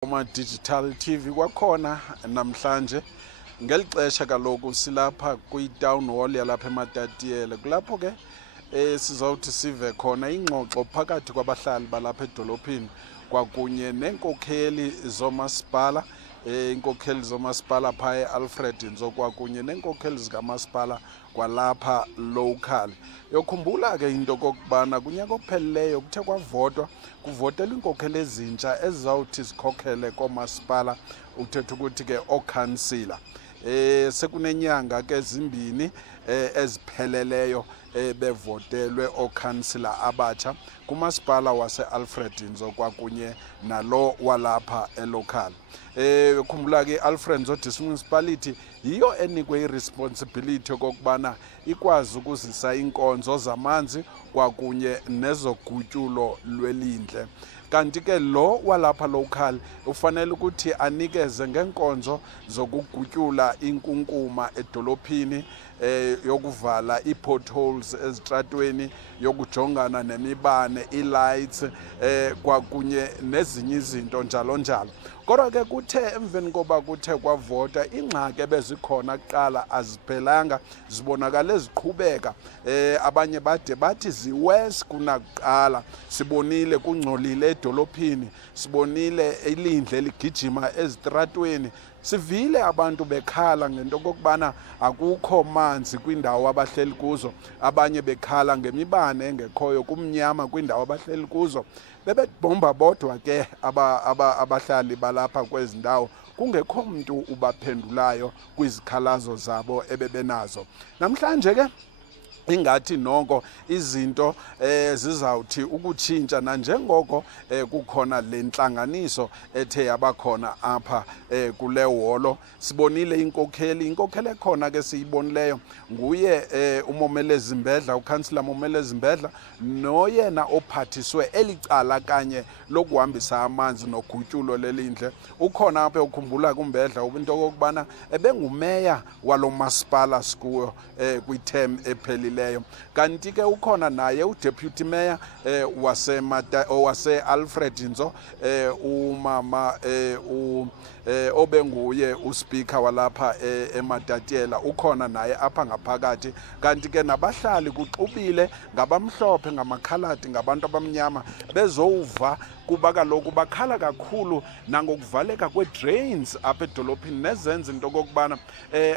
Digital TV kwakhona namhlanje ngelixesha kaloku silapha kwi-town hall yalapha eMatatiele. Kulapho ke sizawuthi sive khona ingxoxo phakathi kwabahlali balapha edolophini kwakunye neenkokheli zomasipala, inkokheli zomasipala phaya eAlfred Nzo kwakunye neenkokheli zikamasipala kwalapha local. Yokhumbula ke into kokubana kunyaka ophelileyo kuthe kwavotwa kuvotelwa iinkokheli ezintsha ezizawuthi zikhokhele koomasipala, uthetha ukuthi ke ookhansila. Sekunenyanga ke ezimbini ezipheleleyo bevotelwe ookhansila abatsha kumasipala wase-Alfred Nzo kwakunye nalo walapha elocal. Khumbula ke i-Alfred Nzo District Municipality yiyo enikwe i-responsibility okokubana ikwazi ukuzisa iinkonzo zamanzi kwakunye nezogutyulo lwelindle. Kanti ke lo walapha local ufanele ukuthi anikeze ngeenkonzo zokugutyula inkunkuma edolophini, yokuvala ii-potholes ezitratweni, yokujongana nemibane, ii-lights, kwakunye nezinye izinto njalo njalo. Kodwa ke kuthe emveni koba kuthe kwavota ingxaki ebezikhona kuqala aziphelanga, zibonakala ziqhubeka. Abanye bade bathi ziwesi kunakuqala. Sibonile kungcolile edolophini, sibonile ilindle ligijima ezitratweni, sivile abantu bekhala ngento kokubana akukho manzi kwindawo abahleli kuzo, abanye bekhala ngemibane engekhoyo kumnyama kwindawo abahleli kuzo. Bebebhomba bodwa ke abahlali balapha kwezi ndawo, kungekho mntu ubaphendulayo kwizikhalazo zabo ebebenazo. Namhlanje ke ingathi noko izinto zizawuthi ukutshintsha nanjengoko kukhona le ntlanganiso ethe yabakhona apha kule holo. Sibonile inkokheli ekhona ke siyibonileyo nguye uMomelezi Mbedla, ukhansila Momelezi Mbedla, noyena ophathiswe elicala kanye lokuhambisa amanzi nogutyulo lelindle. Ukhona apha ukhumbula kuMbedla into okokubana ebengumeya walo masipala sikuwo kwi-term ephelileyo. Kanti ke ukhona naye uDeputy Mayor wase-Alfred Nzo, umama obenguye uSpeaker walapha eMatatiele, ukhona naye apha ngaphakathi. Kanti ke nabahlali kuxubile, ngabamhlophe, ngamakhaladi, ngabantu abamnyama, bezowuva kuba kaloku bakhala kakhulu nangokuvaleka kwe-drains apha edolophini nezenza into okokubana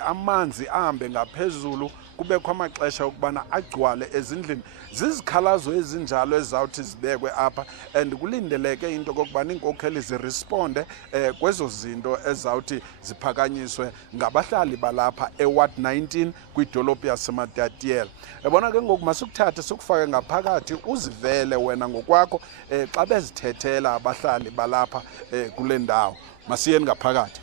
amanzi ahambe ngaphezulu, kubekho amaxesha okubana agcwale ezindlini. Zizikhalazo ezinjalo ezizawuthi zibekwe apha, and kulindeleke into okokubana iinkokheli ziresponde kwezo zinto ezizawuthi ziphakanyiswe ngabahlali balapha eWard 19 kwidolophu yaseMatatiele. Yabona ke ngoku masikuthathe sikufake ngaphakathi uzivele wena ngokwakho xa bezithethela abahlali balapha kule ndawo. Masiyeni ngaphakathi.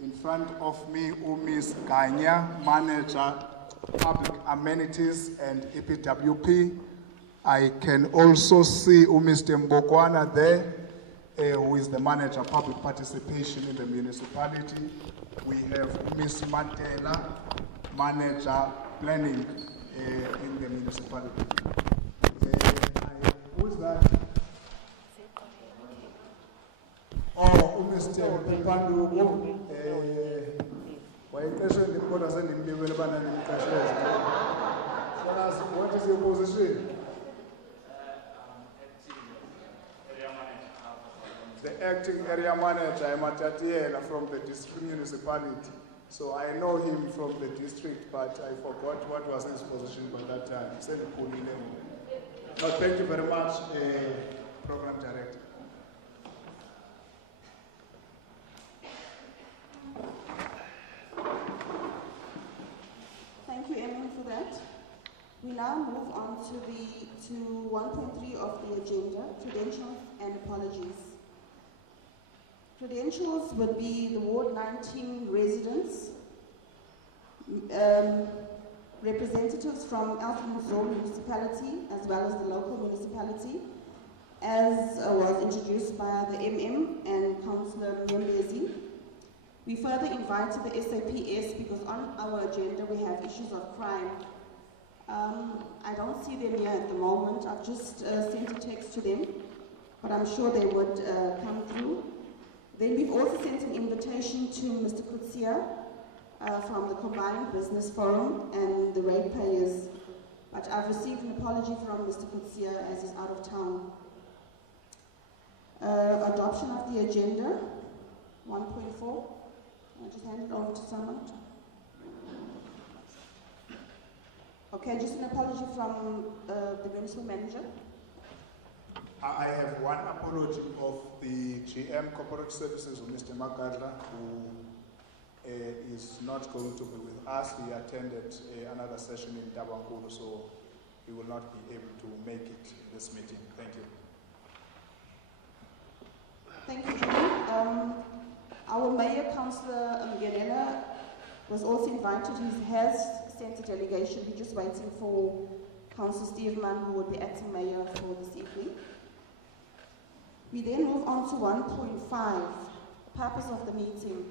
In front of me, Miss Ganya, Manager, Public Amenities and EPWP. I can also see Mr. Mbokwana there, who is the Manager, Public Participation in the municipality. We have Miss Matatiele, Manager, Planning in the municipality. Who's that? Oh, Mr. Pandu, what is your position? The acting area manager, Matatiele, from the district municipality. So I know him from the district, but I forgot what was his position by that time. No, thank you very much, Program Director. Thank you, Emin, for that. We now move on to 1.3 of the agenda, credentials and apologies. Credentials would be the Ward 19 residents, representatives from Alfred Nzo municipality as well as the local municipality, as was introduced by the MM and Councillor Mnyembezi. We further invited the SAPS because on our agenda we have issues of crime. I don't see them here at the moment. I've just sent a text to them, but I'm sure they would come through. Then we've also sent an invitation to Mr. Kutsia from the Combined Business Forum and the ratepayers, but I've received an apology from Mr. Kutsia as he's out of town. Adoption of the agenda, 1.4. I'll just hand it over to someone. Okay, just an apology from the municipal manager. I have one apology of the GM Corporate Services of Mr. Magadla, who is not going to be with us. He attended another session in Tabankulu, so he will not be able to make it in this meeting. Thank you. Thank you, Julie. Our Mayor, Councillor Mgelela, was also invited. He has sent a delegation. We're just waiting for Councillor Steve Mann, who will be acting mayor for this evening. We then move on to 1.5, purpose of the meeting.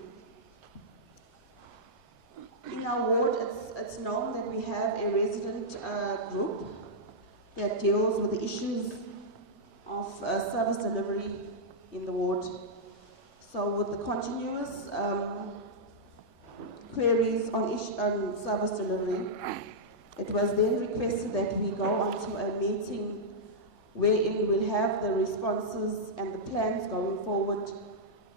In our ward, it's known that we have a resident group that deals with the issues of service delivery in the ward. So with the continuous queries on service delivery, it was then requested that we go on to a meeting wherein we'll have the responses and the plans going forward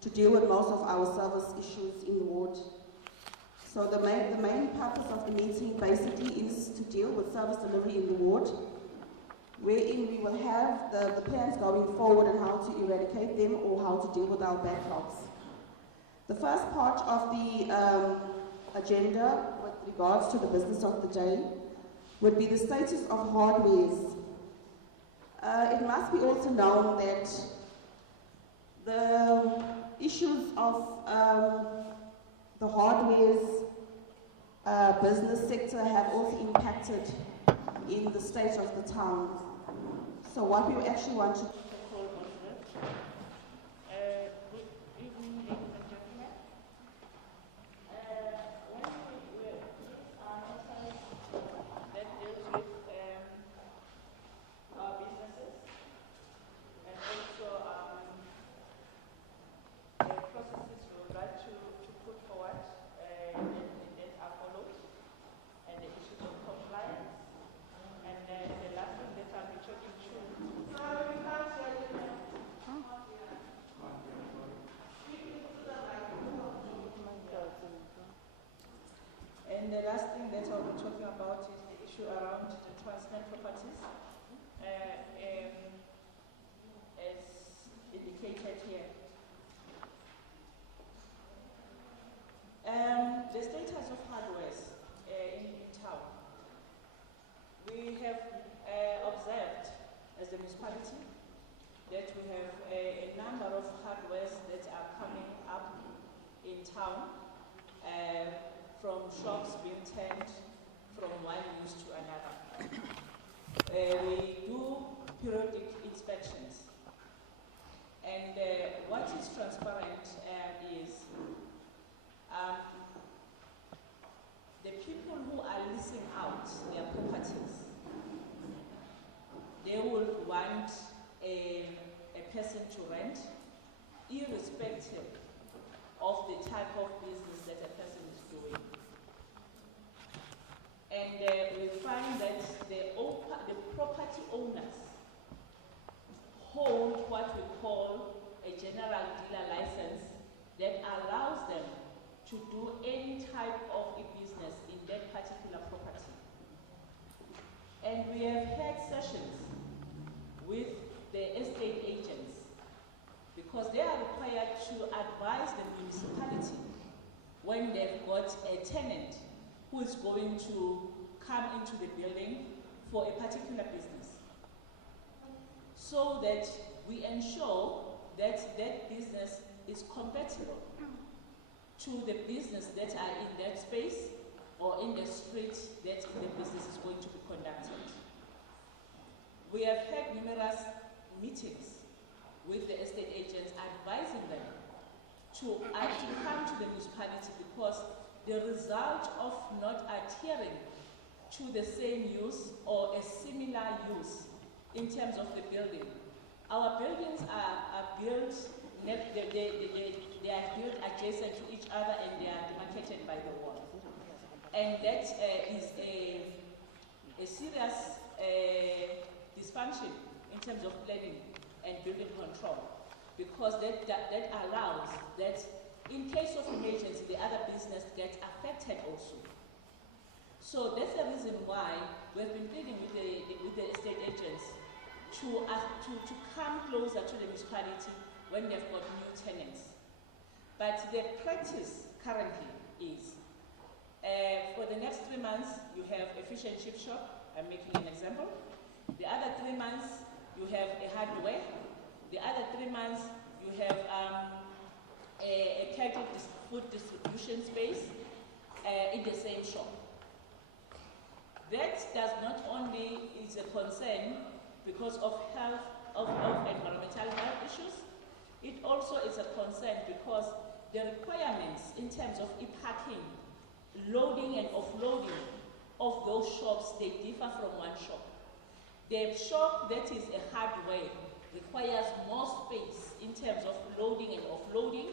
to deal with most of our service issues in the ward. So the main purpose of the meeting basically is to deal with service delivery in the ward, wherein we will have the plans going forward and how to eradicate them or how to deal with our backlogs. The first part of the agenda with regards to the business of the day would be the status of hardwares. It must be also known that the issues of the hardwares business sector have also impacted in the state of the town. So what we actually want to And the last thing that I'll be talking about is the issue around the Transnet properties, as indicated here. The status of hardwares in town. We have observed as a municipality that we have a number of hardwares that are coming up in town. From shops being turned from one use to another. We do periodic inspections, and what is transparent is the people who are leasing out their properties, they will want a person to rent, irrespective of the type of business that a person is doing. And we find that the property owners hold what we call a general dealer license that allows them to do any type of a business in that particular property. And we have had sessions with the estate agents because they are required to advise the municipality when they've got a tenant who is going to come into the building for a particular business, so that we ensure that that business is compatible to the business that are in that space or in the street that the business is going to be conducted. We have had numerous meetings with the estate agents, advising them to actually come to the municipality, because the result of not adhering to the same use or a similar use in terms of the building. Our buildings are built, they are built adjacent to each other, and they are demarcated by the wall. And that is a serious dysfunction in terms of planning and building control, because that allows that in case of emergency, the other business gets affected also. So that's the reason why we've been pleading with the estate agents to come closer to the municipality when they've got new tenants. But the practice currently is, for the next 3 months, you have a fish and chip shop. I'm making an example. The other 3 months, you have a hardware. The other 3 months, you have a cattle food distribution space in the same shop. That does not only is a concern because of health, of environmental health issues, it also is a concern because the requirements in terms of e-parking, loading and offloading of those shops, they differ from one shop. The shop that is a hardware requires more space in terms of loading and offloading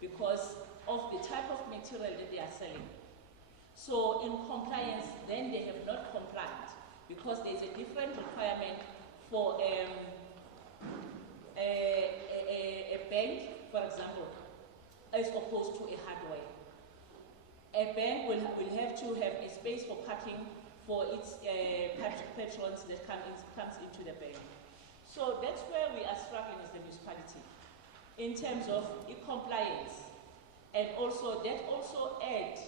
because of the type of material that they are selling. So in compliance, then they have not complied because there is a different requirement for a bank, for example, as opposed to a hardware. A bank will have to have a space for parking for its patrons that comes into the bank. So that's where we are struggling as the municipality in terms of compliance, and also that also adds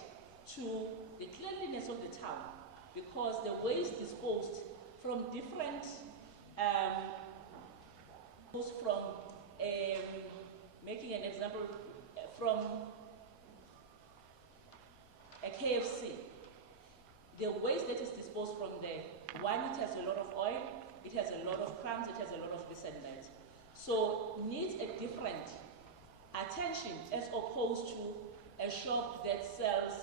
to the cleanliness of the town, because the waste disposed from different from making an example from a KFC, the waste that is disposed from there, one, it has a lot of oil, it has a lot of crumbs, it has a lot of this and that. So needs a different attention as opposed to a shop that sells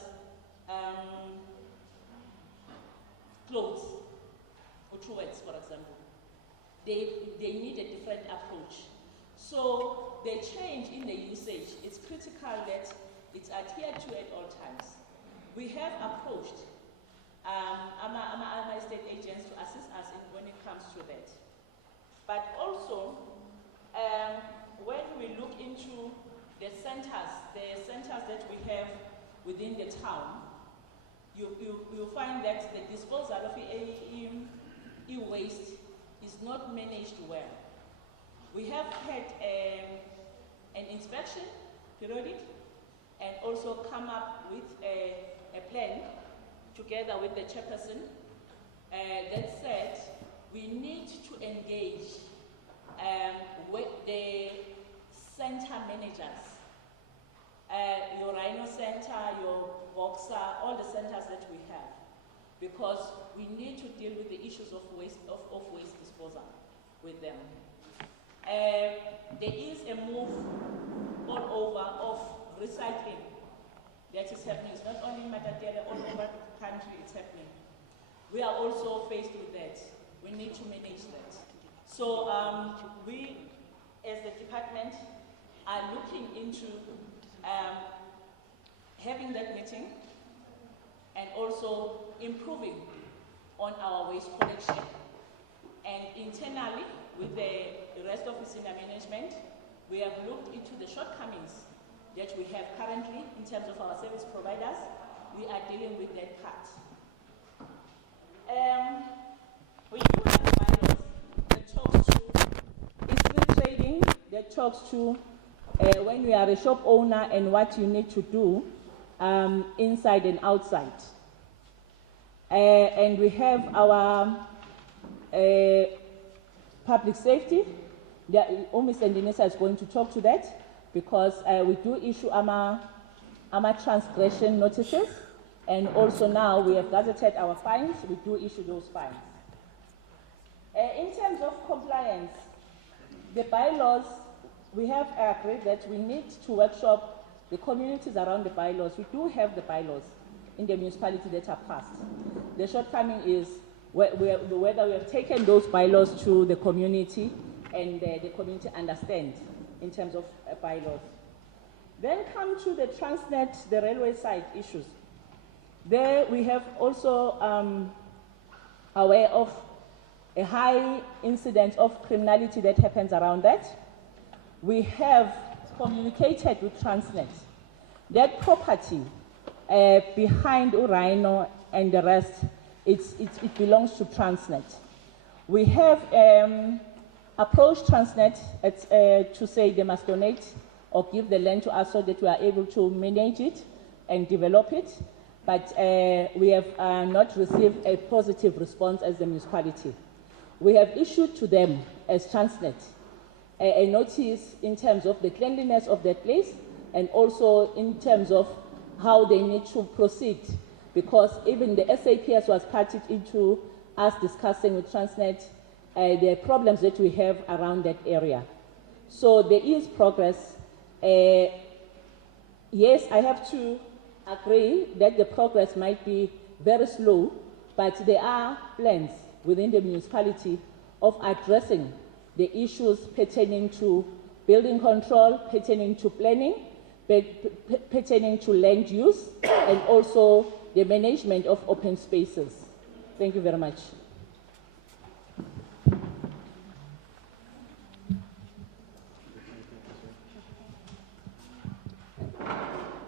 clothes or toilets, for example. They need a different approach. So the change in the usage, it's critical that it's adhered to at all times. We have approached our estate agents to assist us when it comes to that. But also, when we look into the centers that we have within the town, you find that the disposal of e-waste is not managed well. We have had an inspection periodic and also come up with a plan together with the chairperson that said we need to engage with the center managers, your Rhino Center, your Boxer, all the centers that we have, because we need to deal with the issues of waste disposal with them. There is a move all over of recycling that is happening. It's not only in Matatiele, all over the country it's happening. We are also faced with that. We need to manage that. So we, as the department, are looking into having that meeting and also improving on our waste collection. And internally, with the rest of the senior management, we have looked into the shortcomings that we have currently in terms of our service providers. We are dealing with that part. We do have bylaws that talks to free trading, that talks to when you are a shop owner and what you need to do inside and outside. And we have our public safety. Mr. Ndinesa is going to talk to that, because we do issue AMA transgression notices, and also now we have gazetted our fines. We do issue those fines. In terms of compliance, the bylaws, we have agreed that we need to workshop the communities around the bylaws. We do have the bylaws in the municipality that are passed. The shortcoming is whether we have taken those bylaws to the community and the community understands in terms of bylaws. Then come to the Transnet, the railway side issues. There we have also aware of a high incidence of criminality that happens around that. We have communicated with Transnet. That property behind Urino and the rest, it belongs to Transnet. We have approached Transnet to say they must donate or give the land to us so that we are able to manage it and develop it. But we have not received a positive response as the municipality. We have issued to them as Transnet a notice in terms of the cleanliness of that place and also in terms of how they need to proceed, because even the SAPS was parted into us discussing with Transnet the problems that we have around that area. So there is progress. Yes, I have to agree that the progress might be very slow, but there are plans within the municipality of addressing the issues pertaining to building control, pertaining to planning, pertaining to land use, and also the management of open spaces. Thank you very much.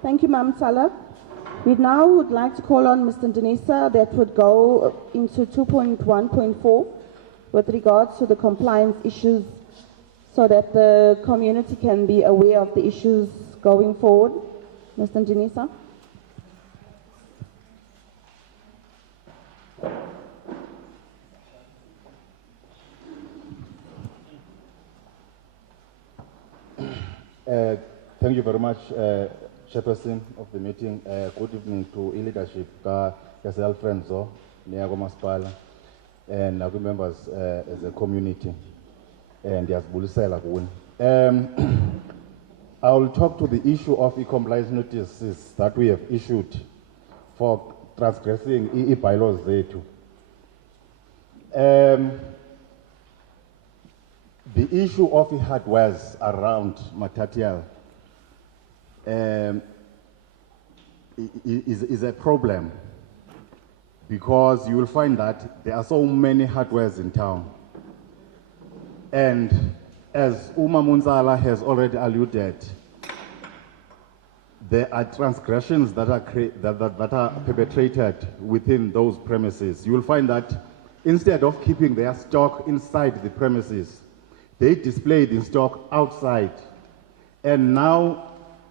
Thank you, Ma'am Sala. We now would like to call on Mr. Denisa that would go into 2.1.4 with regards to the compliance issues so that the community can be aware of the issues going forward. Mr. Denisa. Thank you very much, Chairperson of the meeting. Good evening to leadership, yourself, friends, Niago Maspala, and our members as a community, and yes, Bulisela. I will talk to the issue of e-compliance notices that we have issued for transgressing e-bylaws there too. The issue of the hardwares around Matatiele is a problem, because you will find that there are so many hardwares in town. And as Uma Munzala has already alluded, there are transgressions that are perpetrated within those premises. You will find that instead of keeping their stock inside the premises, they display the stock outside. And now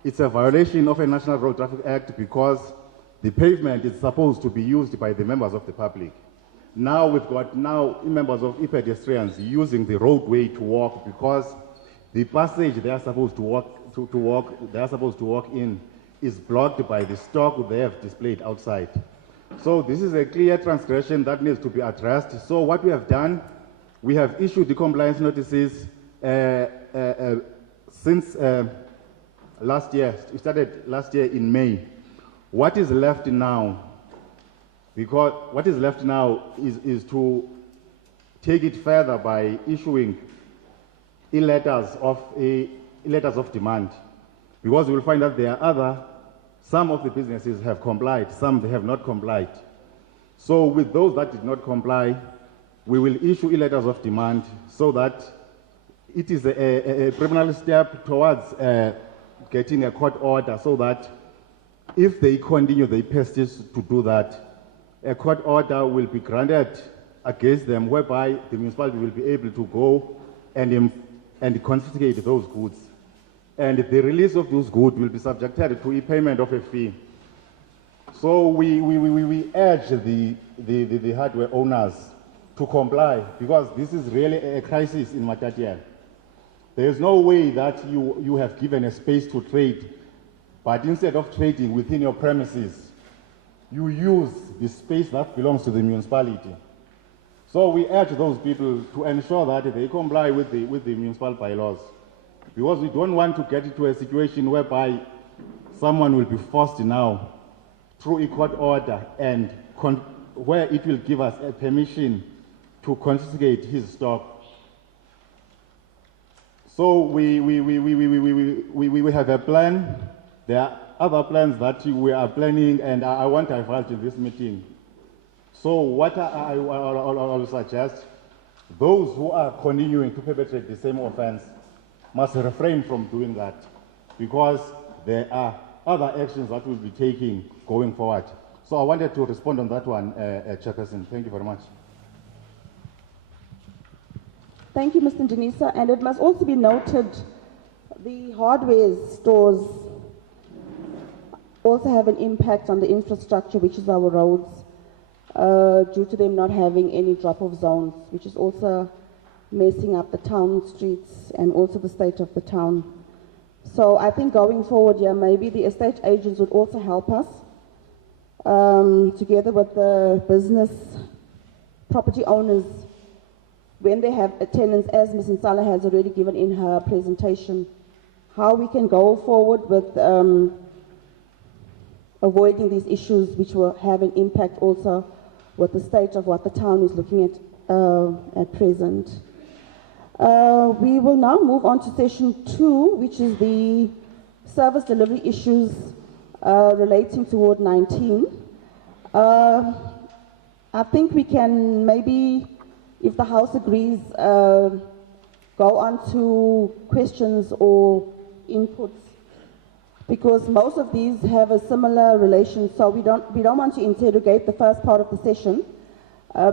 it's a violation of a National Road Traffic Act, because the pavement is supposed to be used by the members of the public. Now we've got members of pedestrians using the roadway to walk, because the passage they are supposed to walk in is blocked by the stock they have displayed outside. So this is a clear transgression that needs to be addressed. So what we have done, we have issued the compliance notices since last year. It started last year in May. What is left now? Because what is left now is to take it further by issuing letters of demand. Because we will find that there are some of the businesses have complied, some they have not complied. So with those that did not comply, we will issue letters of demand so that it is a criminal step towards getting a court order, so that if they continue, they persist to do that, a court order will be granted against them, whereby the municipality will be able to go and confiscate those goods. And the release of those goods will be subjected to a payment of a fee. So we urge the hardware owners to comply, because this is really a crisis in Matatiele. There is no way that you have given a space to trade, but instead of trading within your premises, you use the space that belongs to the municipality. So we urge those people to ensure that they comply with the municipal bylaws, because we don't want to get into a situation whereby someone will be forced now through a court order and where it will give us a permission to confiscate his stock. So we have a plan. There are other plans that we are planning, and I want to divulge in this meeting. So what I will suggest, those who are continuing to perpetrate the same offense must refrain from doing that, because there are other actions that we'll be taking going forward. So I wanted to respond on that one, Chairperson. Thank you very much. Thank you, Mr. Janisa. And it must also be noted, the hardware stores also have an impact on the infrastructure, which is our roads, due to them not having any drop-off zones, which is also messing up the town streets and also the state of the town. So I think going forward, yeah, maybe the estate agents would also help us, together with the business property owners, when they have tenants, as Ms. Nsala has already given in her presentation, how we can go forward with avoiding these issues, which will have an impact also with the state of what the town is looking at present. We will now move on to session 2, which is the service delivery issues relating to Ward 19. I think we can maybe, if the House agrees, go on to questions or inputs, because most of these have a similar relation. So we don't want to interrogate the first part of the session,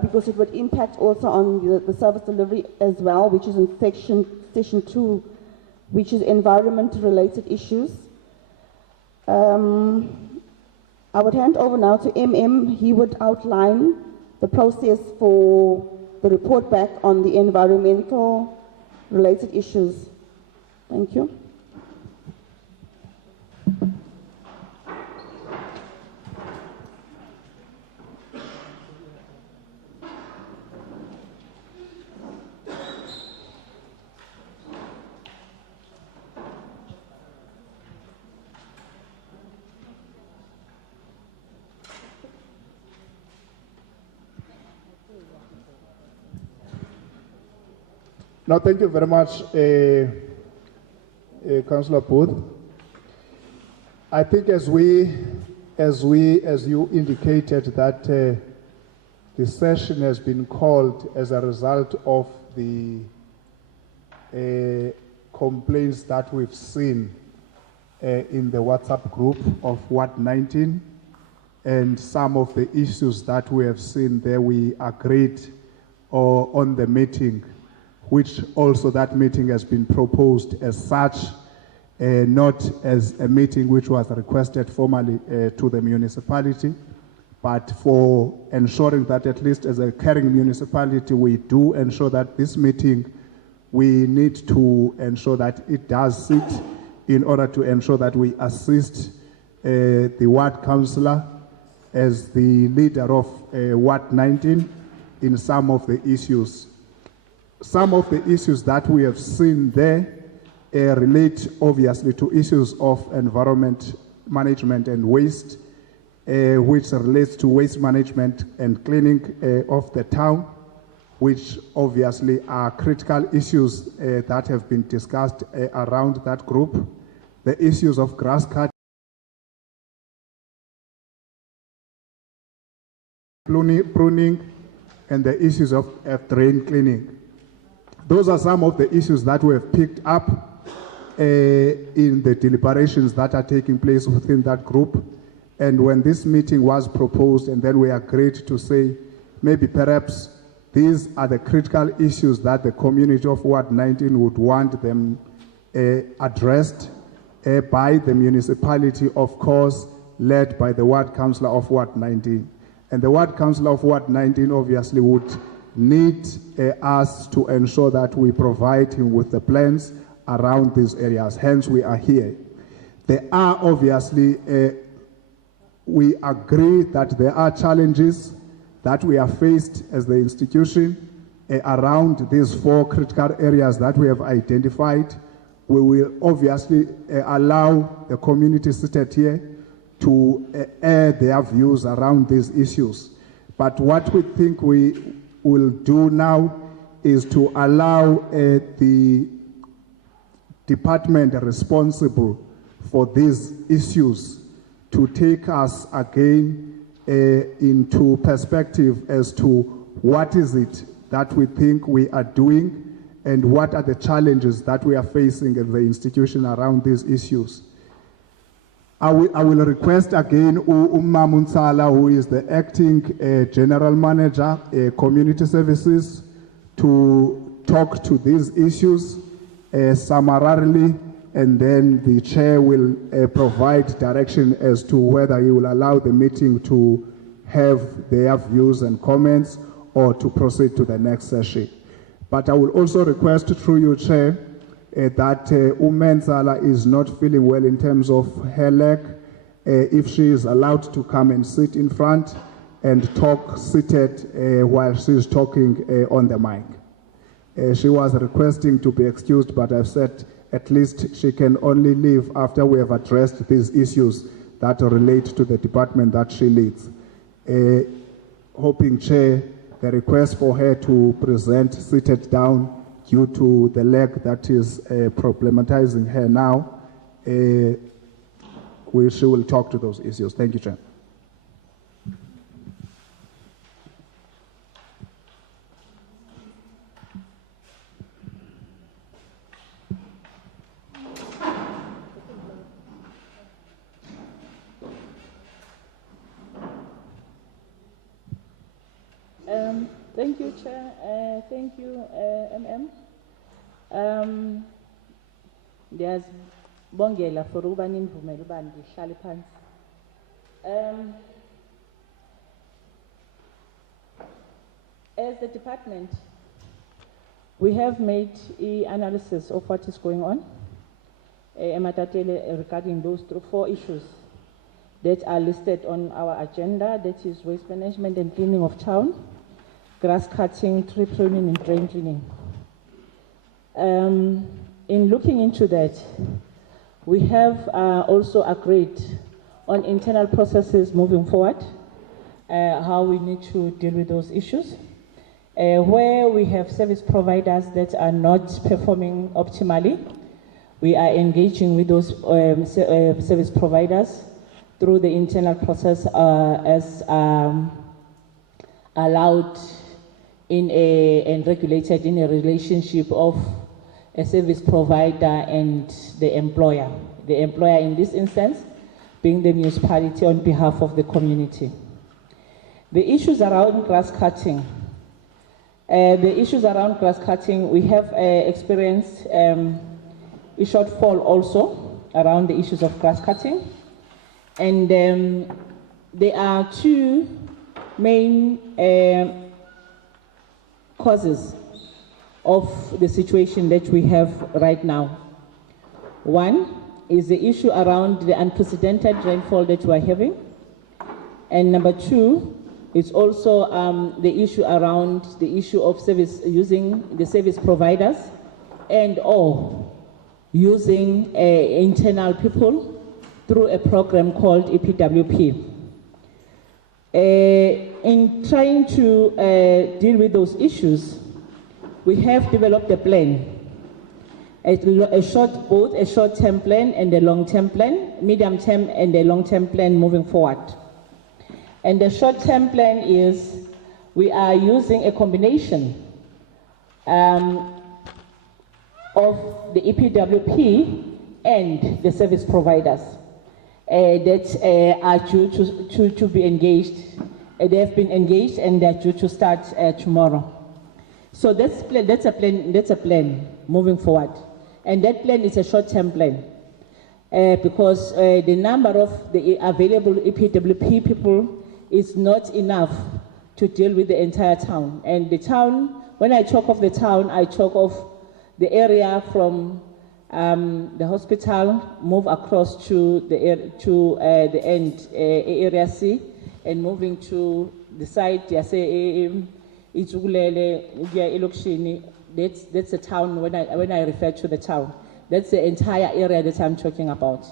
because it would impact also on the service delivery as well, which is in session 2, which is environment-related issues. I would hand over now to MM. He would outline the process for the report back on the environmental-related issues. Thank you. No, thank you very much, Councillor Booth. I think as you indicated that the session has been called as a result of the complaints that we've seen in the WhatsApp group of Ward 19, and some of the issues that we have seen there. We agreed on the meeting, which also that meeting has been proposed as such, not as a meeting which was requested formally to the municipality, but for ensuring that at least as a caring municipality, we do ensure that this meeting, we need to ensure that it does sit in order to ensure that we assist the ward councillor as the leader of Ward 19 in some of the issues. Some of the issues that we have seen there relate obviously to issues of environment management and waste, which relates to waste management and cleaning of the town, which obviously are critical issues that have been discussed around that group. The issues of grass cutting, pruning, and the issues of drain cleaning. Those are some of the issues that we have picked up in the deliberations that are taking place within that group. And when this meeting was proposed, and then we agreed to say, maybe perhaps these are the critical issues that the community of Ward 19 would want them addressed by the municipality, of course, led by the Ward Councillor of Ward 19. And the Ward Councillor of Ward 19 obviously would need us to ensure that we provide him with the plans around these areas. Hence, we are here. There are obviously, we agree that there are challenges that we are faced as the institution around these 4 critical areas that we have identified. We will obviously allow the community seated here to air their views around these issues. But what we think we will do now is to allow the department responsible for these issues to take us again into perspective as to what is it that we think we are doing and what are the challenges that we are facing in the institution around these issues. I will request again Umma Munsala, who is the acting general manager, community services, to talk to these issues summarily, and then the chair will provide direction as to whether he will allow the meeting to have their views and comments or to proceed to the next session. But I will also request through you, Chair, that Umensala is not feeling well in terms of her leg. If she is allowed to come and sit in front and talk seated while she is talking on the mic. She was requesting to be excused, but I've said at least she can only leave after we have addressed these issues that relate to the department that she leads. Hoping, Chair, the request for her to present seated down due to the leg that is problematizing her now, she will talk to those issues. Thank you, Chair. Thank you, Chair. Thank you, MM. There's bongela for ubani imvumela ubani ndihlale phansi. As the department, we have made an analysis of what is going on Matatiele regarding those 4 issues that are listed on our agenda, that is waste management and cleaning of town, grass cutting, tree pruning, and drain cleaning. In looking into that, we have also agreed on internal processes moving forward, how we need to deal with those issues. Where we have service providers that are not performing optimally, we are engaging with those service providers through the internal process as allowed and regulated in a relationship of a service provider and the employer. The employer in this instance being the municipality on behalf of the community. The issues around grass cutting. We have experienced a shortfall also around the issues of grass cutting. And there are 2 main causes of the situation that we have right now. One is the issue around the unprecedented rainfall that we are having. And number 2 is also the issue around the issue of using the service providers and or using internal people through a program called EPWP. In trying to deal with those issues, we have developed a plan, both a short-term plan and a long-term plan, medium-term and a long-term plan moving forward. And the short-term plan is we are using a combination of the EPWP and the service providers that are due to be engaged. They have been engaged and they are due to start tomorrow. So that's a plan moving forward. And that plan is a short-term plan because the number of the available EPWP people is not enough to deal with the entire town. And the town, when I talk of the town, I talk of the area from the hospital, move across to the end, Area C, and moving to the site, it's that's the town when I refer to the town. That's the entire area that I'm talking about.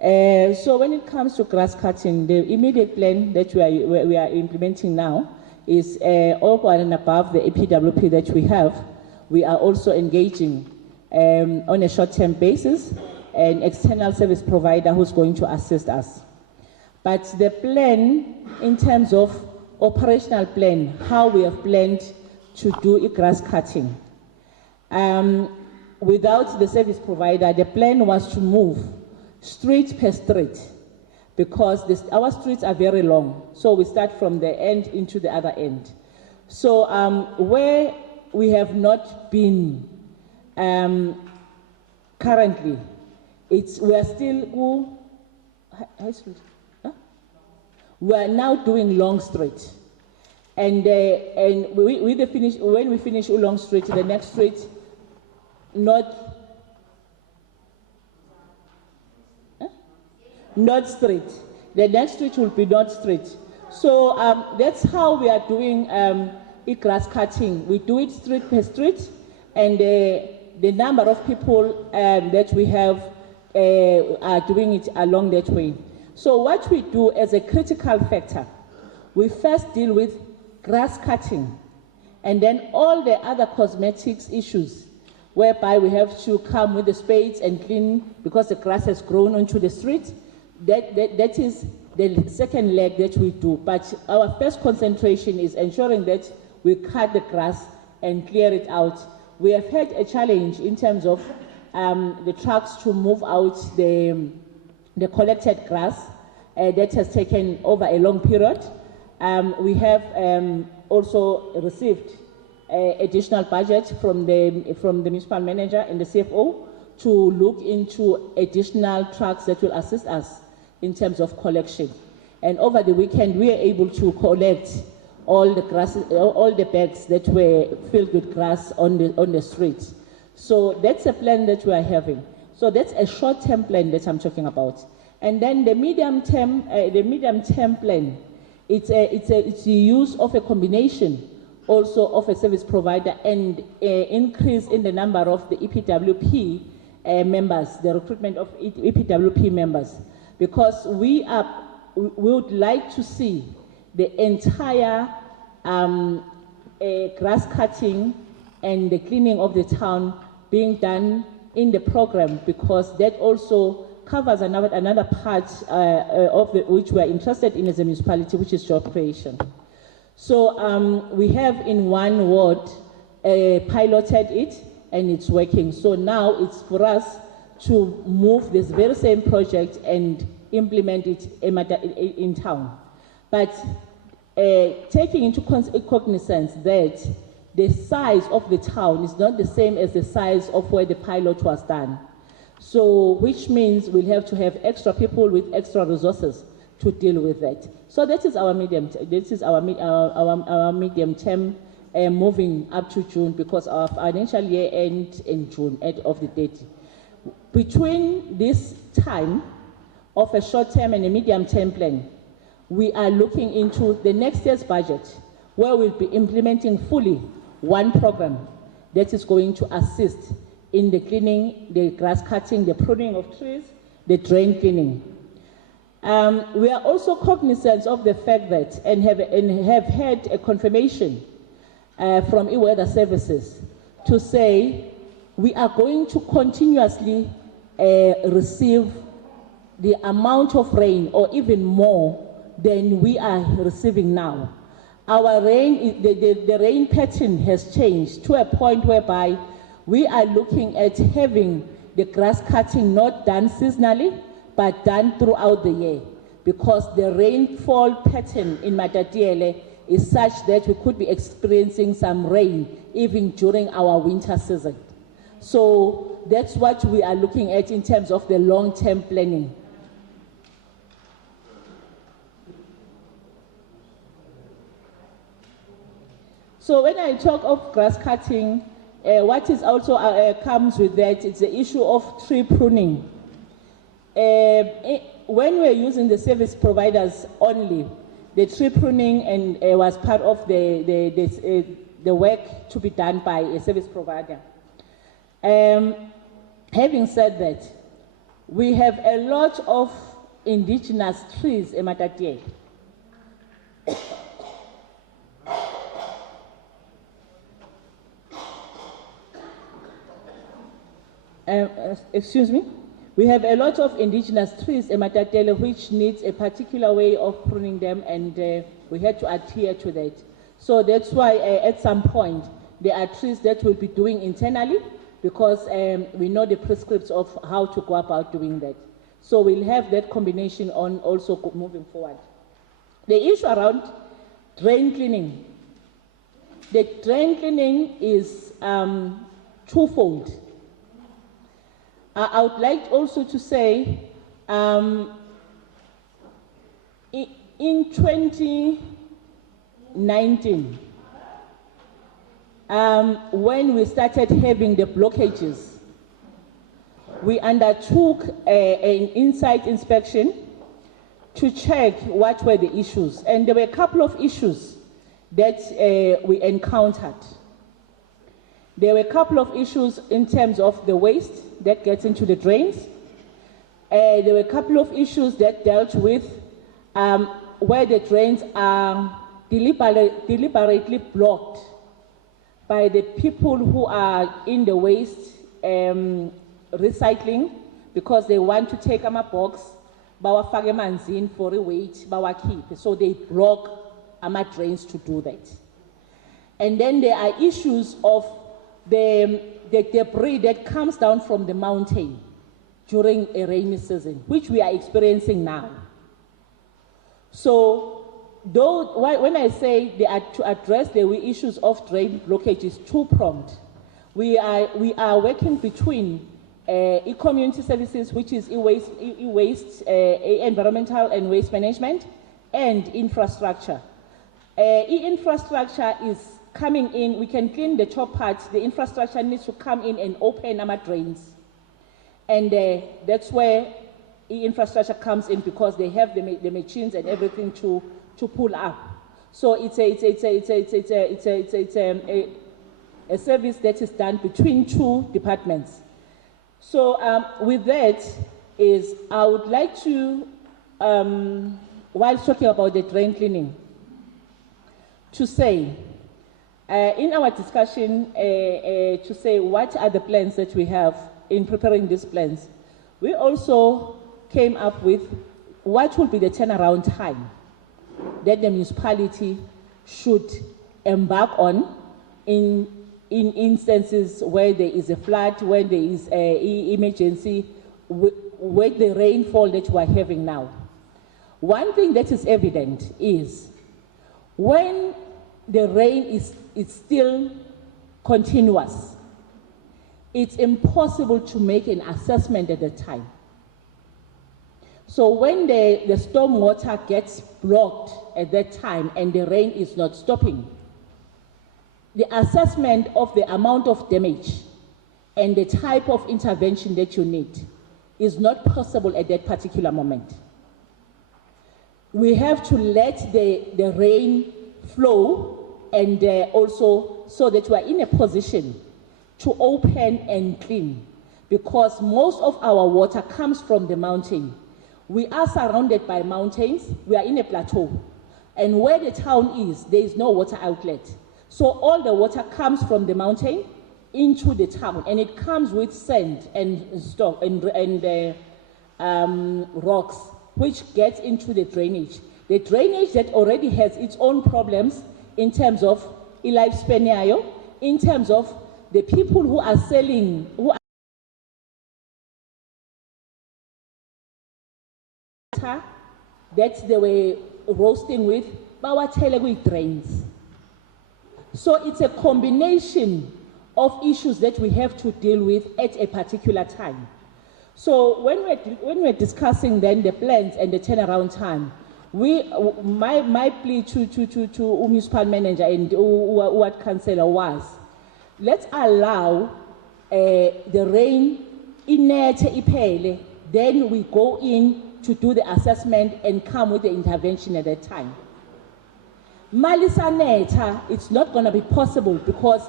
So when it comes to grass cutting, the immediate plan that we are implementing now is over and above the EPWP that we have. We are also engaging on a short-term basis an external service provider who's going to assist us. But the plan, in terms of operational plan, how we have planned to do grass cutting, without the service provider, the plan was to move street per street, because our streets are very long. So we start from the end into the other end. So where we have not been currently, we are still, high street. Huh? We are now doing Long Street. And when we finish Long Street, the next street, North Street. The next street will be North Street. So that's how we are doing grass cutting. We do it street per street, and the number of people that we have are doing it along that way. So what we do as a critical factor, we first deal with grass cutting, and then all the other cosmetics issues, whereby we have to come with the spades and clean because the grass has grown onto the street. That is the second leg that we do. But our first concentration is ensuring that we cut the grass and clear it out. We have had a challenge in terms of the trucks to move out the collected grass that has taken over a long period. We have also received additional budget from the municipal manager and the CFO to look into additional trucks that will assist us in terms of collection. And over the weekend, we are able to collect all the bags that were filled with grass on the streets. So that's a plan that we are having. So that's a short-term plan that I'm talking about. And then the medium-term plan, it's the use of a combination also of a service provider and increase in the number of the EPWP members, the recruitment of EPWP members, because we would like to see the entire grass cutting and the cleaning of the town being done in the program, because that also covers another part of which we are interested in as a municipality, which is job creation. So we have in one ward piloted it, and it's working. So now it's for us to move this very same project and implement it in town. But taking into cognizance that the size of the town is not the same as the size of where the pilot was done. So, which means we'll have to have extra people with extra resources to deal with that. So that is our medium term moving up to June, because our financial year ends in June, end of the date. Between this time of a short-term and a medium-term plan, we are looking into the next year's budget, where we'll be implementing fully one program that is going to assist in the cleaning, the grass cutting, the pruning of trees, the drain cleaning. We are also cognizant of the fact that, and have had a confirmation from e-weather services to say we are going to continuously receive the amount of rain, or even more than we are receiving now. Our rain, the rain pattern has changed to a point whereby we are looking at having the grass cutting not done seasonally, but done throughout the year, because the rainfall pattern in Matatiele is such that we could be experiencing some rain even during our winter season. So that's what we are looking at in terms of the long-term planning. So when I talk of grass cutting, what is also comes with that is the issue of tree pruning. When we're using the service providers only, the tree pruning and was part of the work to be done by a service provider. Having said that, we have a lot of indigenous trees in Matatiele. Excuse me. We have a lot of indigenous trees in Matatiele which needs a particular way of pruning them, and we had to adhere to that. So that's why at some point there are trees that we'll be doing internally, because we know the prescripts of how to go about doing that. So we'll have that combination on also moving forward. The issue around drain cleaning. The drain cleaning is twofold. I would like also to say, in 2019, when we started having the blockages, we undertook an inside inspection to check what were the issues. And there were a couple of issues that we encountered. There were a couple of issues in terms of the waste that gets into the drains. There were a couple of issues that dealt with where the drains are deliberately blocked by the people who are in the waste recycling, because they want to take a box, bawafake manzini for a weight, bawakhiphe. So they block drains to do that. And then there are issues of the debris that comes down from the mountain during a rainy season, which we are experiencing now. So, when I say they are to address the issues of drain blockage is two-pronged. We are working between community services, which is environmental and waste management, and infrastructure. Infrastructure is coming in. We can clean the top parts. The infrastructure needs to come in and open our drains, and that's where infrastructure comes in, because they have the machines and everything to pull up. So it's a service that is done between two departments. So with that is, I would like to, while talking about the drain cleaning, to say, in our discussion, to say what are the plans that we have in preparing these plans. We also came up with what will be the turnaround time that the municipality should embark on in instances where there is a flood, where there is an emergency, with the rainfall that we are having now. One thing that is evident is when the rain is still continuous, it's impossible to make an assessment at the time. So when the storm water gets blocked at that time and the rain is not stopping, the assessment of the amount of damage and the type of intervention that you need is not possible at that particular moment. We have to let the rain flow, and also so that we are in a position to open and clean, because most of our water comes from the mountain. We are surrounded by mountains, we are in a plateau, and where the town is, there is no water outlet. So all the water comes from the mountain into the town, and it comes with sand and stuff and rocks, which gets into the drainage. The drainage that already has its own problems in terms of lifespan, in terms of the people who are selling, that they were roasting with, bawatele drains. So it's a combination of issues that we have to deal with at a particular time. So when we're discussing then the plans and the turnaround time, my plea to municipal manager and ward councillor was, let's allow the rain inete ipele, then we go in to do the assessment and come with the intervention at that time. Malisaneta, it's not going to be possible because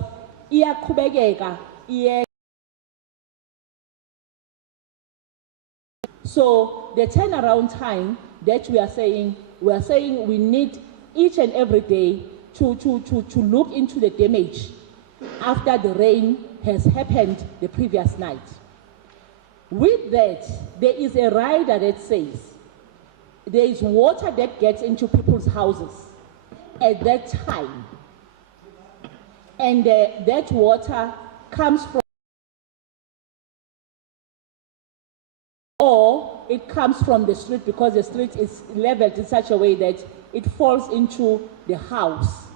iyaqhubekeka, so the turnaround time that we are saying we need each and every day to look into the damage after the rain has happened the previous night. With that, there is a rider that says there is water that gets into people's houses at that time. And that water comes from, or it comes from the street because the street is leveled in such a way that it falls into the house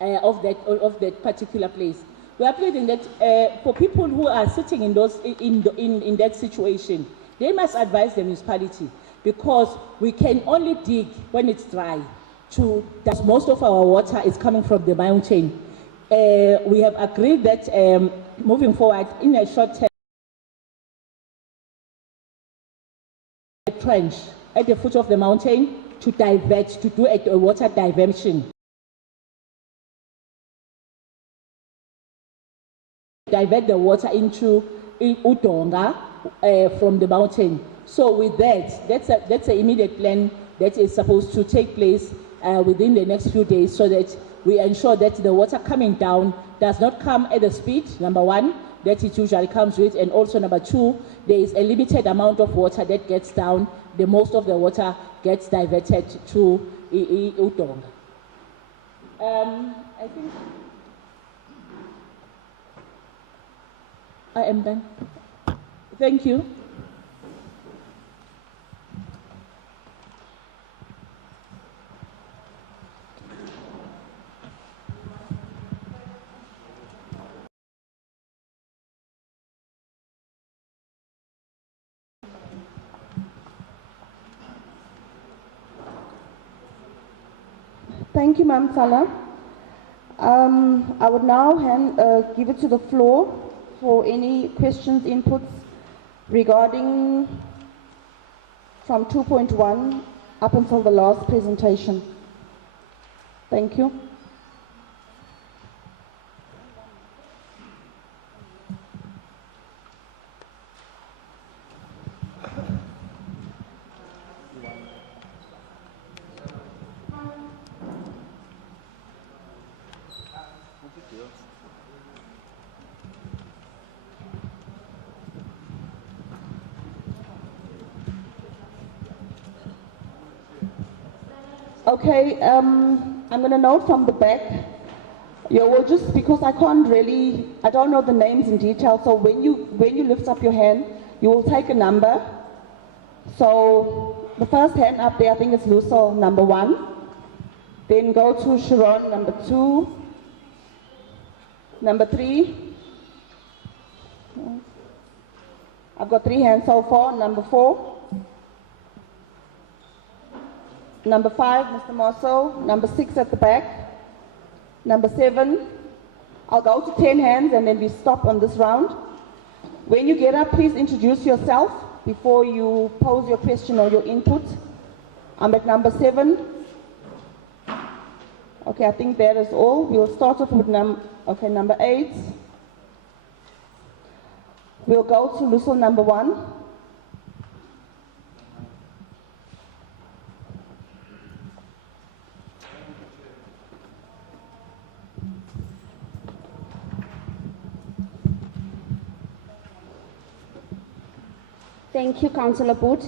of that particular place. We are pleading that for people who are sitting in that situation, they must advise the municipality because we can only dig when it's dry. That most of our water is coming from the mountain. We have agreed that moving forward in a short term, a trench at the foot of the mountain to divert, to do a water diversion. Divert the water into Udonga from the mountain. So with that, that's an immediate plan that is supposed to take place within the next few days so that we ensure that the water coming down does not come at the speed, number one, that it usually comes with, and also number two, there is a limited amount of water that gets down. The most of the water gets diverted to Udonga. I think I am done. Thank you. Thank you, Ma'am Sala. I would now give it to the floor for any questions, inputs regarding from 2.1 up until the last presentation. Thank you. Okay, I'm going to note from the back. Yeah, well, just because I don't know the names in detail, so when you lift up your hand, you will take a number. So the first hand up there, I think it's Lucille, number 1. Then go to Sharon, number 2. Number 3. I've got 3 hands so far. Number 4. Number 5, Mr. Mosso. Number 6 at the back. Number 7. I'll go to 10 hands and then we stop on this round. When you get up, please introduce yourself before you pose your question or your input. I'm at number 7. Okay, I think that is all. We'll start off with number 8. We'll go to Lucille, number 1. Thank you, Councillor Boot.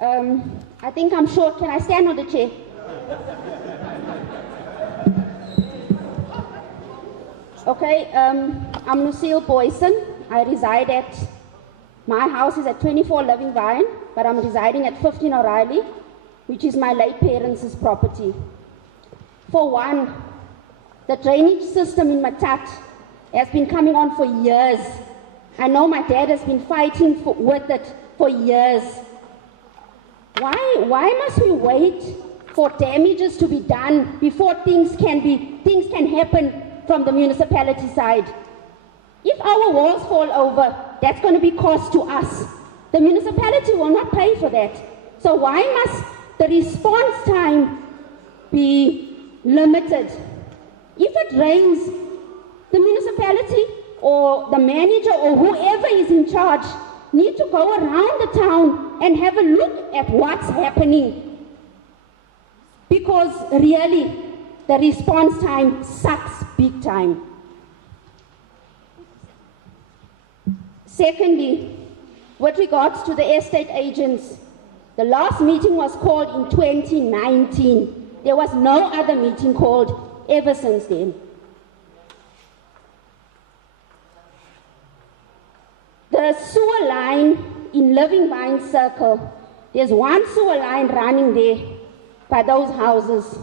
I think I'm short. Can I stand on the chair? Okay, I'm Lucille Boyson. I reside my house is at 24 Living Vine, but I'm residing at 15 O'Reilly, which is my late parents' property. For one, the drainage system in Matat has been coming on for years. I know my dad has been fighting with it for years. Why must we wait for damages to be done before things can happen from the municipality side? If our walls fall over, that's going to be cost to us. The municipality will not pay for that. So why must the response time be limited. If it rains, the municipality or the manager or whoever is in charge need to go around the town and have a look at what's happening. Because really, the response time sucks big time. Secondly, with regards to the estate agents, the last meeting was called in 2019. There was no other meeting called ever since then. The sewer line in Living Vine Circle, there's one sewer line running there by those houses.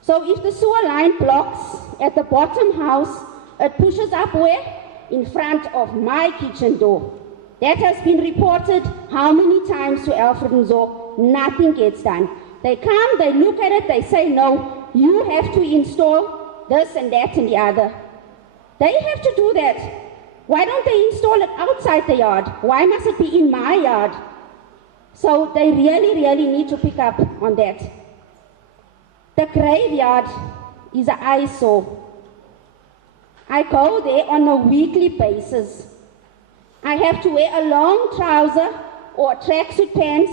So if the sewer line blocks at the bottom house, it pushes up where? In front of my kitchen door. That has been reported how many times to Alfred and Zor? Nothing gets done. They come, they look at it, they say, no, you have to install this and that and the other. They have to do that. Why don't they install it outside the yard? Why must it be in my yard? So they really, really need to pick up on that. The graveyard is an eyesore. I go there on a weekly basis. I have to wear a long trouser or tracksuit pants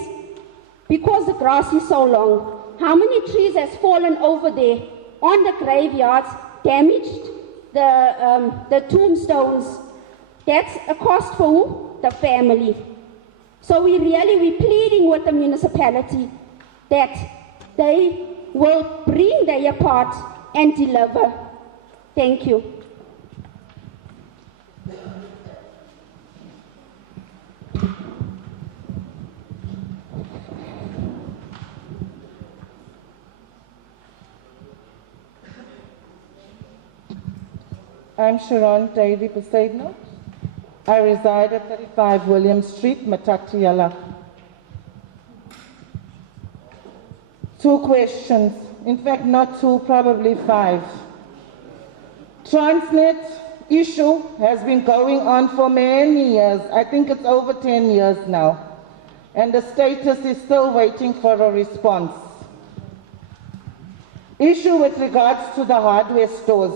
because the grass is so long. How many trees has fallen over there on the graveyards, damaged the tombstones? That's a cost for who? The family. So we're pleading with the municipality that they will bring their part and deliver. Thank you. I'm Sharon Davy Poseidno. I reside at 35 William Street, Matatiele. 2 questions. In fact, not 2, probably 5. Transnet issue has been going on for many years. I think it's over 10 years now. And the status is still waiting for a response. Issue with regards to the hardware stores.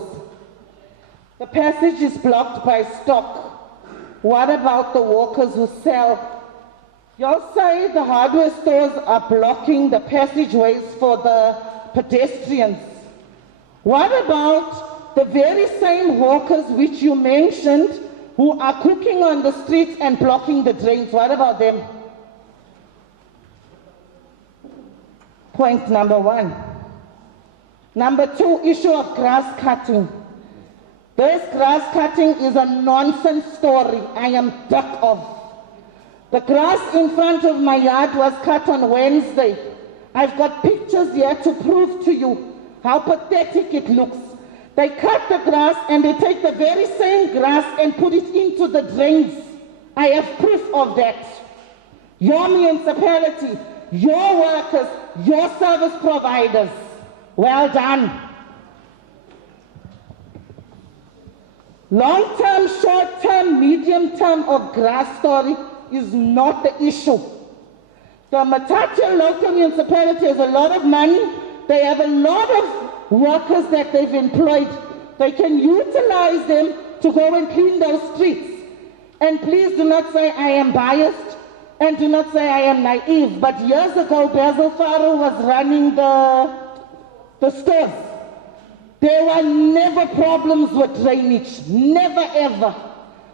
The passage is blocked by stock. What about the walkers who sell? Y'all say the hardware stores are blocking the passageways for the pedestrians. What about the very same walkers which you mentioned who are cooking on the streets and blocking the drains? What about them? Point number 1. Number 2, issue of grass cutting. This grass cutting is a nonsense story. I am duck of. The grass in front of my yard was cut on Wednesday. I've got pictures here to prove to you how pathetic it looks. They cut the grass and they take the very same grass and put it into the drains. I have proof of that. Your municipality, your workers, your service providers, well done. Long-term, short-term, medium-term of grass story is not the issue. The Matatiele local municipality has a lot of money. They have a lot of workers that they've employed. They can utilize them to go and clean those streets. And please do not say I am biased and do not say I am naive. But years ago, Basil Farrow was running the stores. There were never problems with drainage, never ever.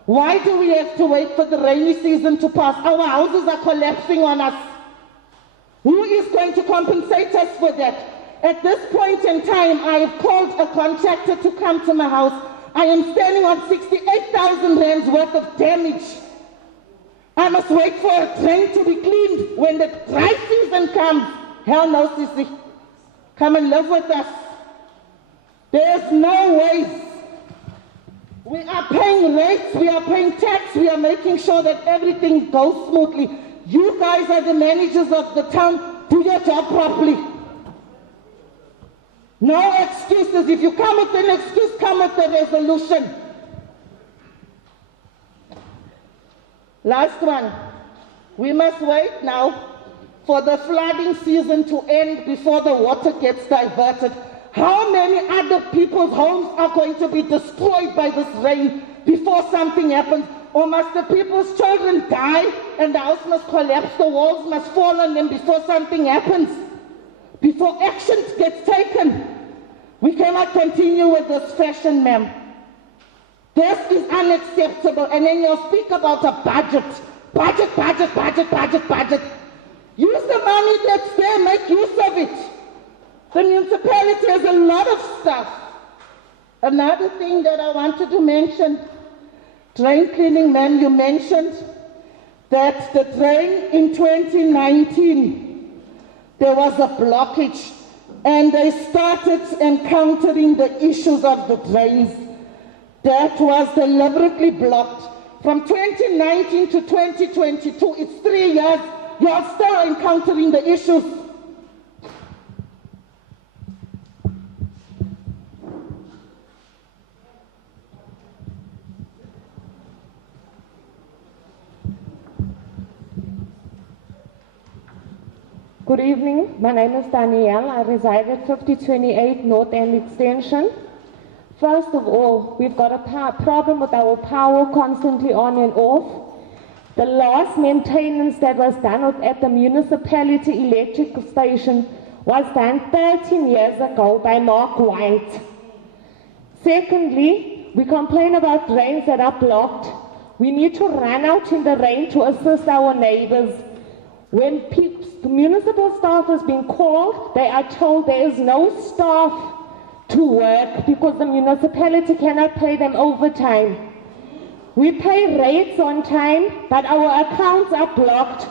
Why do we have to wait for the rainy season to pass? Our houses are collapsing on us. Who is going to compensate us for that? At this point in time, I have called a contractor to come to my house. I am standing on 68,000 rands worth of damage. I must wait for a drain to be cleaned when the dry season comes. Hell no, sissy. Come and live with us. There's no ways. We are paying rates, we are paying tax, we are making sure that everything goes smoothly. You guys are the managers of the town. Do your job properly. No excuses. If you come with an excuse, come with a resolution. Last one. We must wait now for the flooding season to end before the water gets diverted. How many other people's homes are going to be destroyed by this rain before something happens? Or must the people's children die and the house must collapse, the walls must fall on them before something happens? Before action gets taken? We cannot continue with this fashion, ma'am. This is unacceptable. And then you'll speak about a budget. Budget. Use the money that's there, make use of it. The municipality has a lot of stuff. Another thing that I wanted to mention, drain cleaning, ma'am, you mentioned that the drain in 2019, there was a blockage and they started encountering the issues of the drains. That was deliberately blocked. From 2019 to 2022, it's 3 years, you're still encountering the issues. Good evening, my name is Danielle. I reside at 5028 North End Extension. First of all, we've got a problem with our power constantly on and off. The last maintenance that was done at the municipality electric station was done 13 years ago by Mark White. Secondly, we complain about drains that are blocked. We need to run out in the rain to assist our neighbors. When municipal staff has been called, they are told there is no staff to work because the municipality cannot pay them overtime. We pay rates on time, but our accounts are blocked.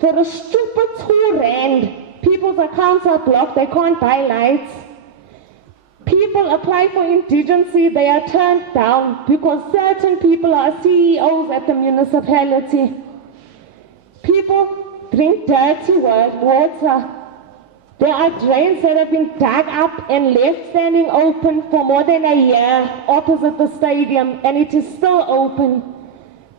For a stupid R2, people's accounts are blocked, they can't buy lights. People apply for indigency, they are turned down because certain people are CEOs at the municipality. People drink dirty water. There are drains that have been dug up and left standing open for more than a year opposite the stadium, and it is still open.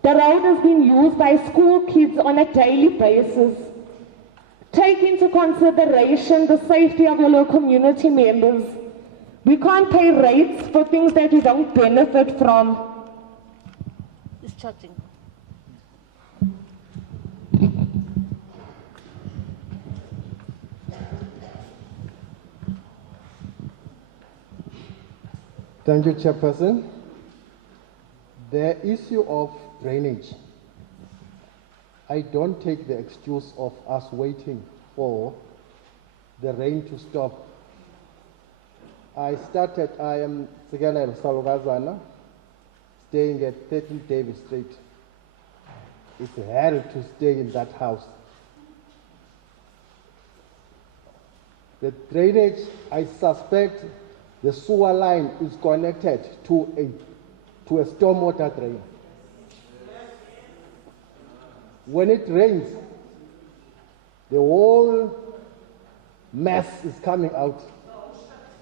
The road has been used by school kids on a daily basis. Take into consideration the safety of your local community members. We can't pay rates for things that we don't benefit from. It's charging. Thank you, Chairperson. The issue of drainage, I don't take the excuse of us waiting for the rain to stop. I am Siganel Salogazana, staying at 13 Davis Street. It's hell to stay in that house. The drainage, I suspect the sewer line is connected to a stormwater drain. When it rains, the whole mess is coming out.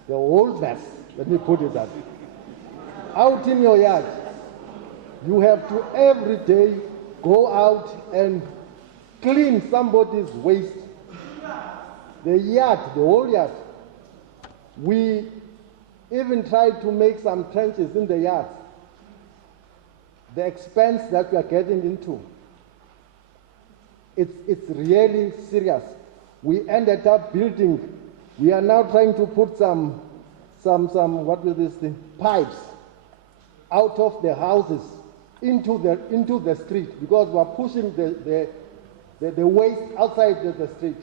The whole mess, let me put it that way. Out in your yard, you have to every day go out and clean somebody's waste. The yard, the whole yard. We even tried to make some trenches in the yard. The expense that we are getting into, it's really serious. We ended up building, we are now trying to put some what is this thing, pipes out of the houses into the street because we are pushing the waste outside the street.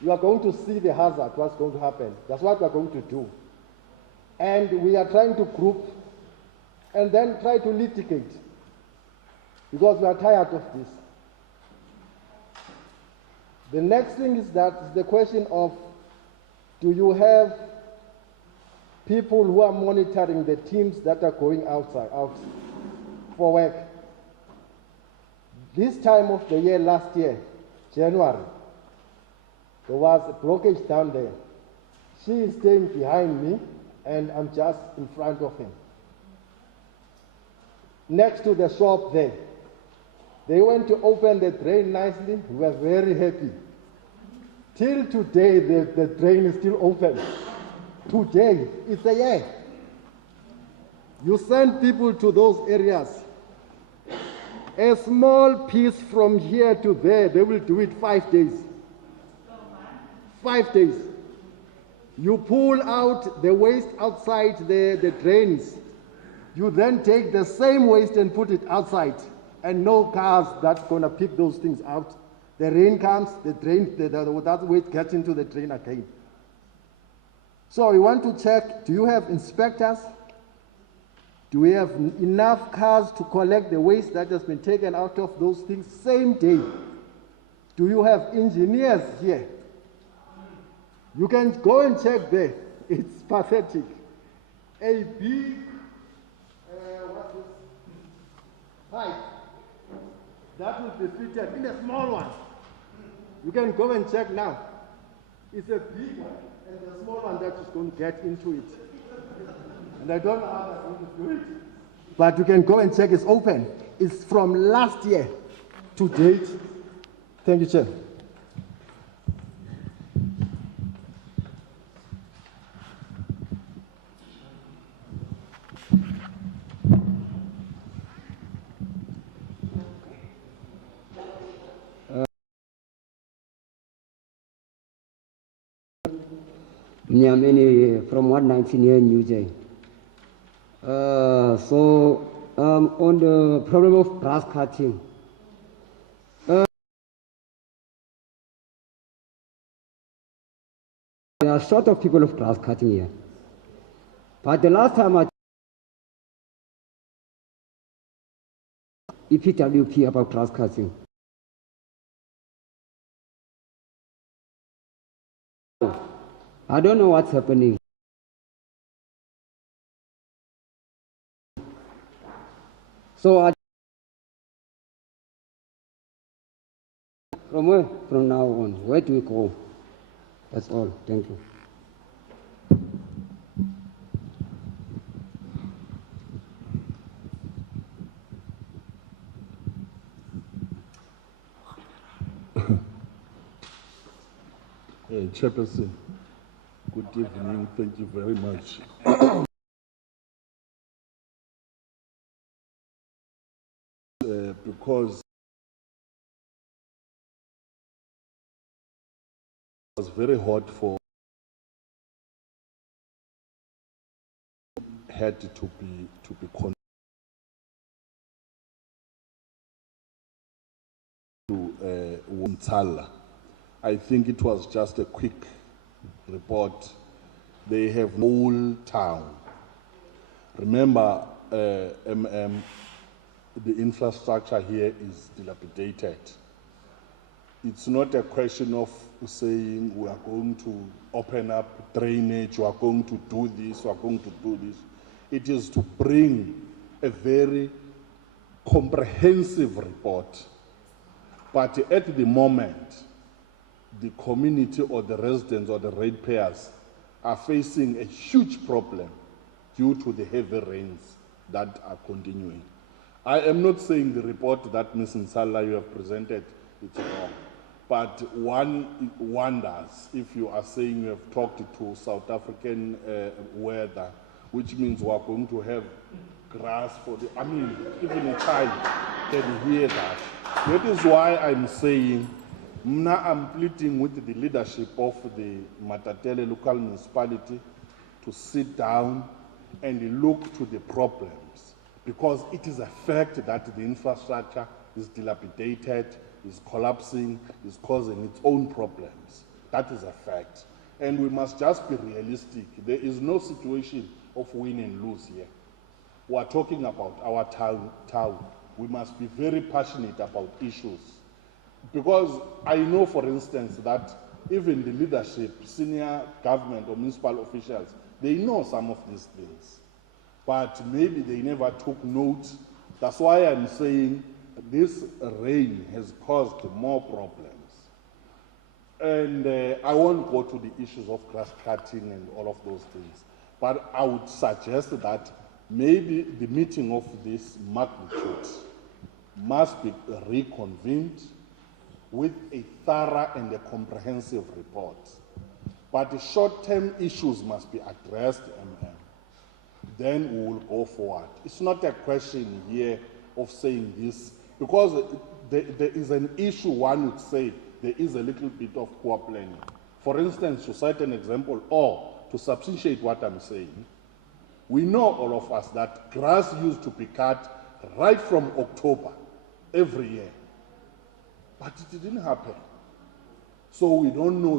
You are going to see the hazard, what's going to happen. That's what we are going to do. And we are trying to group and then try to litigate because we are tired of this. The next thing is that the question of, do you have people who are monitoring the teams that are going out for work? This time of the year, last year, January, there was a blockage down there. She is staying behind me and I'm just in front of him. Next to the shop there. They went to open the drain nicely. We were very happy. Till today, the drain is still open. Today, it's a year. You send people to those areas. A small piece from here to there, they will do it 5 days. 5 days. You pull out the waste outside the drains. You then take the same waste and put it outside. And no cars that's going to pick those things out. The rain comes, the drain, that waste gets into the drain again. So we want to check, do you have inspectors? Do we have enough cars to collect the waste that has been taken out of those things same day? Do you have engineers here? You can go and check there. It's pathetic. A big, what's this? Pipe that will be fitted in a small one. You can go and check now. It's a big one and the small one that is going to get into it. And I don't know how they're going to do it. But you can go and check, it's open. It's from last year to date. Thank you, Chair. Mnyameni from 119 here in New Jay. On the problem of grass cutting, there are short of people of grass cutting here. But the last time I EPWP about grass cutting, I don't know what's happening. So from where? From now on, where do we go? That's all. Thank you. Chairperson, good evening. Thank you very much. Because it was very hot for had to be to Untitled. I think it was just a quick report. They have whole town. Remember, the infrastructure here is dilapidated. It's not a question of saying we are going to open up drainage, we are going to do this, we are going to do this. It is to bring a very comprehensive report. But at the moment, the community or the residents or the ratepayers are facing a huge problem due to the heavy rains that are continuing. I am not saying the report that Ms. Nsala you have presented is wrong, but one wonders if you are saying you have talked to South African weather, which means we are going to have grass for the, I mean, even a child can hear that. That is why I'm saying, now I'm pleading with the leadership of the Matatiele local municipality to sit down and look to the problems, because it is a fact that the infrastructure is dilapidated, is collapsing, is causing its own problems. That is a fact. And we must just be realistic. There is no situation of win and lose here. We are talking about our town. We must be very passionate about issues. Because I know, for instance, that even the leadership, senior government or municipal officials, they know some of these things. But maybe they never took note. That's why I'm saying this rain has caused more problems. And I won't go to the issues of grass cutting and all of those things. But I would suggest that maybe the meeting of this magnitude must be reconvened with a thorough and a comprehensive report. But the short-term issues must be addressed, then we will go forward. It's not a question here of saying this, because there is an issue, one would say, there is a little bit of poor planning. For instance, to cite an example, or to substantiate what I'm saying, we know, all of us, that grass used to be cut right from October every year. But it didn't happen. So we don't know